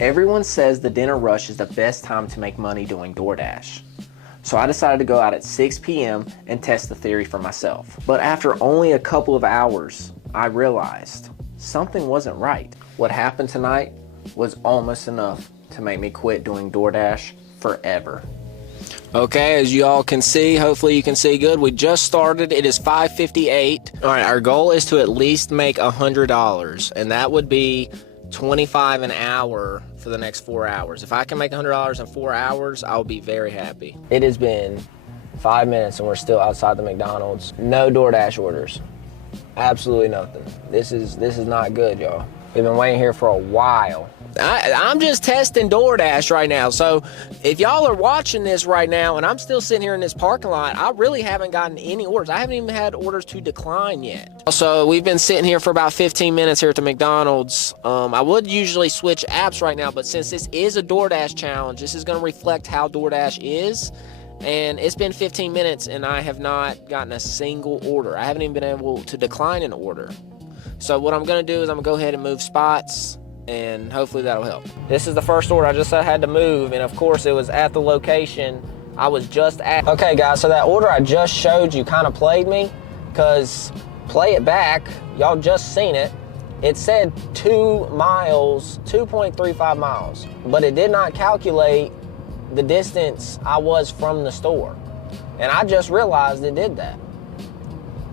Everyone says the dinner rush is the best time to make money doing Doordash. So I decided to go out at 6 p.m. and test the theory for myself. But after only a couple of hours, I realized something wasn't right. What happened tonight was almost enough to make me quit doing Doordash forever. Okay, as you all can see, hopefully you can see good, we just started. It is 5:58. All right, our goal is to at least make $100, and that would be $25 an hour for the next 4 hours. If I can make $100 in 4 hours, I'll be very happy. It has been 5 minutes and we're still outside the McDonald's. No DoorDash orders. Absolutely nothing. This is not good, y'all. We've been waiting here for a while. I'm just testing DoorDash right now, so if y'all are watching this right now and I'm still sitting here in this parking lot, I really haven't gotten any orders. I haven't even had orders to decline yet. So we've been sitting here for about 15 minutes here at the McDonald's. I would usually switch apps right now, but since this is a DoorDash challenge, this is going to reflect how DoorDash is. And it's been 15 minutes and I have not gotten a single order. I haven't even been able to decline an order. So what I'm going to do is I'm going to go ahead and move spots, and hopefully that'll help. This is the first order I just had to move, and of course it was at the location I was just at. Okay guys, so that order I just showed you kind of played me, because play it back, y'all just seen it. It said 2 miles, 2.35 miles, but it did not calculate the distance I was from the store. And I just realized it did that.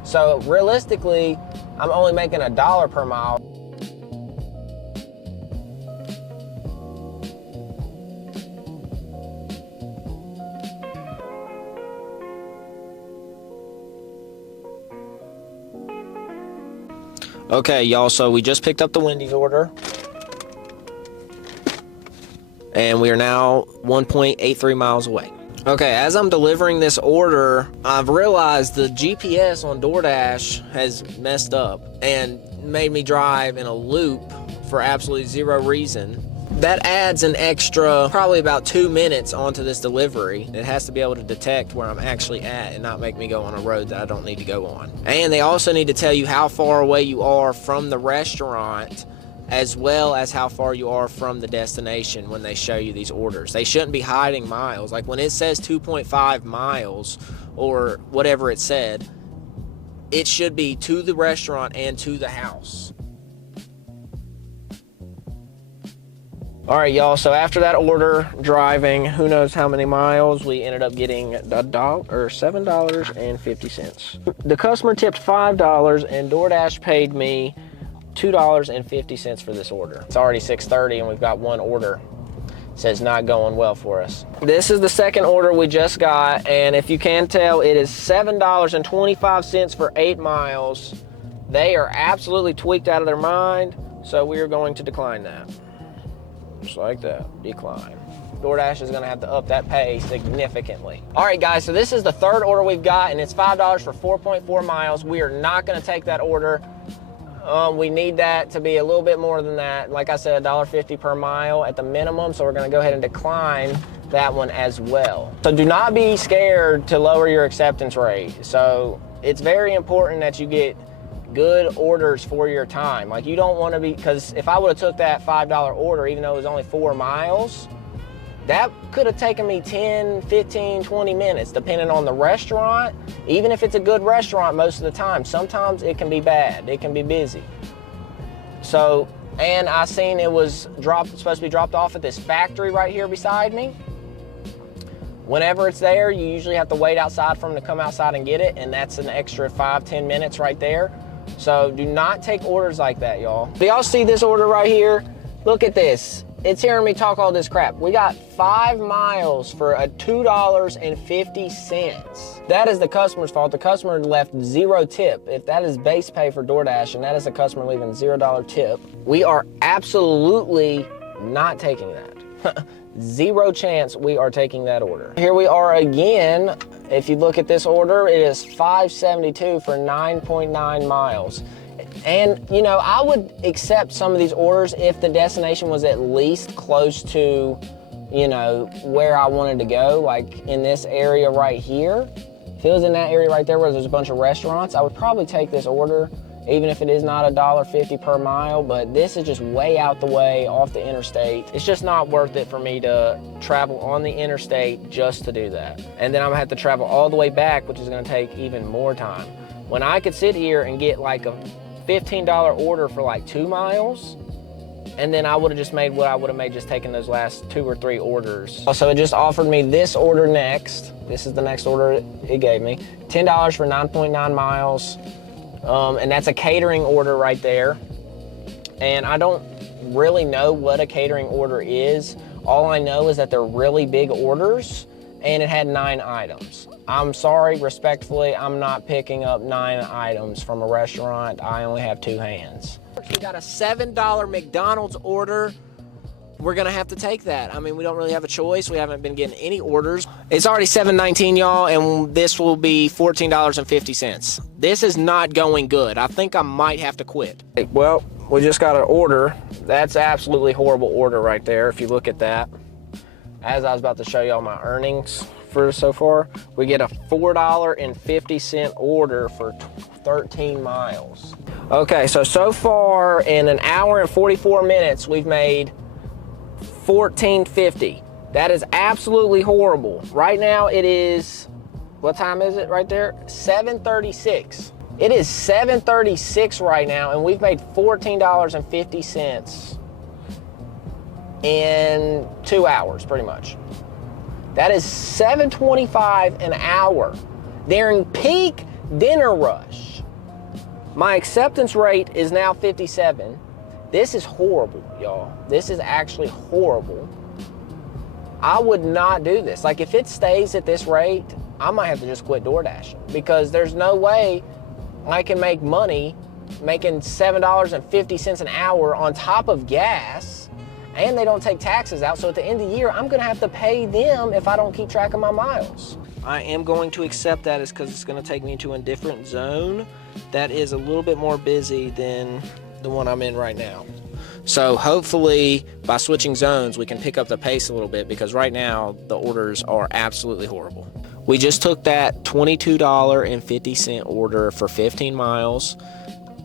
So realistically, I'm only making $1 per mile. Okay, y'all, so we just picked up the Wendy's order. And we are now 1.83 miles away. Okay, as I'm delivering this order, I've realized the GPS on DoorDash has messed up and made me drive in a loop for absolutely zero reason. That adds an extra, probably about 2 minutes onto this delivery. It has to be able to detect where I'm actually at and not make me go on a road that I don't need to go on. And they also need to tell you how far away you are from the restaurant, as well as how far you are from the destination when they show you these orders. They shouldn't be hiding miles. Like when it says 2.5 miles or whatever it said, it should be to the restaurant and to the house. All right, y'all, so after that order, driving who knows how many miles, we ended up getting $7.50. The customer tipped $5 and DoorDash paid me $2.50 for this order. It's already 6:30 and we've got one order. It says not going well for us. This is the second order we just got, and if you can tell, it is $7.25 for 8 miles. They are absolutely tweaked out of their mind, so we are going to decline that. Just like that, decline. DoorDash is gonna have to up that pay significantly. All right, guys, so this is the third order we've got, and it's $5 for 4.4 miles. We are not gonna take that order. We need that to be a little bit more than that. Like I said, $1.50 per mile at the minimum, so we're gonna go ahead and decline that one as well. So do not be scared to lower your acceptance rate. So it's very important that you get good orders for your time. Like you don't wanna be, because if I would've took that $5 order, even though it was only 4 miles, that could have taken me 10, 15, 20 minutes, depending on the restaurant. Even if it's a good restaurant most of the time, sometimes it can be bad, it can be busy. So, and I seen it was supposed to be dropped off at this factory right here beside me. Whenever it's there, you usually have to wait outside for them to come outside and get it, and that's an extra 5-10 minutes right there. So do not take orders like that, y'all. Do y'all see this order right here? Look at this. It's hearing me talk all this crap. We got 5 miles for a $2.50. That is the customer's fault. The customer left 0 tip. If that is base pay for DoorDash, and that is the customer leaving $0 tip, we are absolutely not taking that. 0 chance we are taking that order. Here we are again. If you look at this order, it is $5.72 for 9.9 miles. And, you know, I would accept some of these orders if the destination was at least close to, you know, where I wanted to go, like in this area right here. If it was in that area right there where there's a bunch of restaurants, I would probably take this order even if it is not $1.50 per mile, but this is just way out the way off the interstate. It's just not worth it for me to travel on the interstate just to do that. And then I'm gonna have to travel all the way back, which is gonna take even more time. When I could sit here and get like a $15 order for like 2 miles, and then I would have just made what I would have made just taking those last 2 or 3 orders. So it just offered me this order next. This is the next order it gave me. $10 for 9.9 miles. And that's a catering order right there. And I don't really know what a catering order is. All I know is that they're really big orders, and it had 9 items. I'm sorry, respectfully, I'm not picking up 9 items from a restaurant. I only have 2 hands. We got a $7 McDonald's order. We're gonna have to take that. I mean, we don't really have a choice. We haven't been getting any orders. It's already $7.19, y'all, and this will be $14.50. This is not going good. I think I might have to quit. Well, we just got an order. That's absolutely horrible order right there, if you look at that. As I was about to show y'all my earnings for so far, we get a $4.50 order for 13 miles. Okay, so far in an hour and 44 minutes, we've made $14.50. That is absolutely horrible. Right now it is, what time is it right there? 7:36. It is 7:36 right now, and we've made $14.50 in 2 hours, pretty much. That is $7.25 an hour during peak dinner rush. My acceptance rate is now 57. This is horrible, y'all. This is actually horrible. I would not do this. Like, if it stays at this rate, I might have to just quit DoorDash, because there's no way I can make money making $7.50 an hour on top of gas, and they don't take taxes out. So at the end of the year, I'm gonna have to pay them if I don't keep track of my miles. I am going to accept that, is because it's gonna take me to a different zone that is a little bit more busy than the one I'm in right now. So hopefully by switching zones, we can pick up the pace a little bit, because right now the orders are absolutely horrible. We just took that $22.50 order for 15 miles.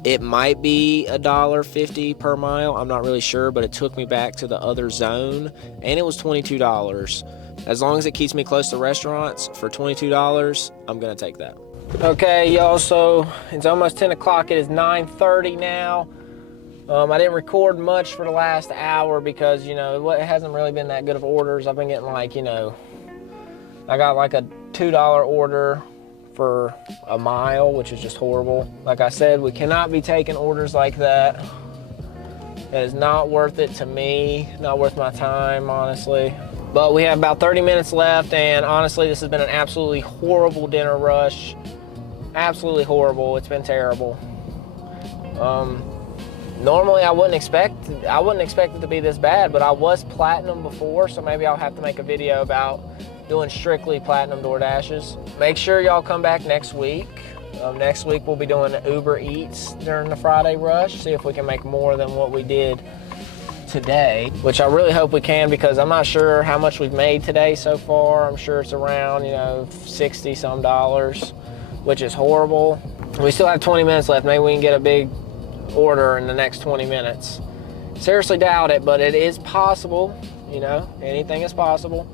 It might be $1.50 per mile. I'm not really sure, but it took me back to the other zone, and it was $22. As long as it keeps me close to restaurants for $22, I'm gonna take that. Okay, y'all, so it's almost 10 o'clock. It is 9:30 now. I didn't record much for the last hour because, you know, it hasn't really been that good of orders. I've been getting like, you know, I got like a $2 order for a mile, which is just horrible. Like I said, we cannot be taking orders like that. It is not worth it to me, not worth my time, honestly. But we have about 30 minutes left, and honestly, this has been an absolutely horrible dinner rush. Absolutely horrible. It's been terrible. Normally I wouldn't expect it to be this bad, but I was platinum before, so maybe I'll have to make a video about doing strictly platinum DoorDashes. Make sure y'all come back next week. Next week we'll be doing Uber Eats during the Friday rush, see if we can make more than what we did today, which I really hope we can, because I'm not sure how much we've made today so far. I'm sure it's around, you know, $60 some, which is horrible. We still have 20 minutes left. Maybe we can get a big order in the next 20 minutes. Seriously doubt it, but it is possible. You know, anything is possible.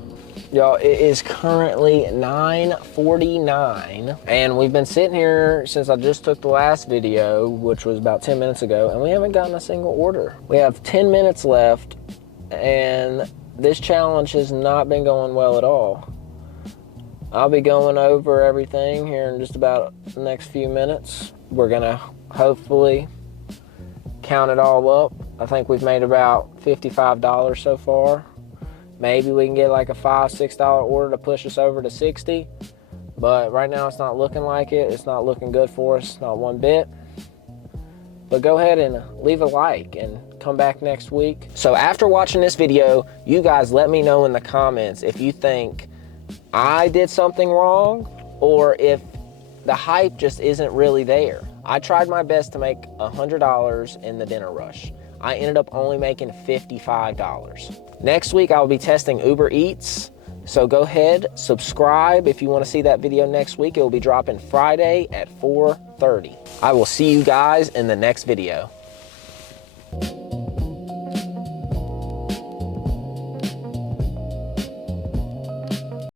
Y'all, it is currently 9:49, and we've been sitting here since I just took the last video, which was about 10 minutes ago, and we haven't gotten a single order. We have 10 minutes left, and this challenge has not been going well at all. I'll be going over everything here in just about the next few minutes. We're gonna hopefully count it all up. I think we've made about $55 so far. Maybe we can get like a $5, $6 order to push us over to 60. But right now it's not looking like it. It's not looking good for us, not one bit. But go ahead and leave a like and come back next week. So after watching this video, you guys let me know in the comments if you think I did something wrong, or if the hype just isn't really there. I tried my best to make $100 in the dinner rush. I ended up only making $55. Next week, I'll be testing Uber Eats, So go ahead, subscribe if you want to see that video next week. It will be dropping Friday at 4:30. I will see you guys in the next video.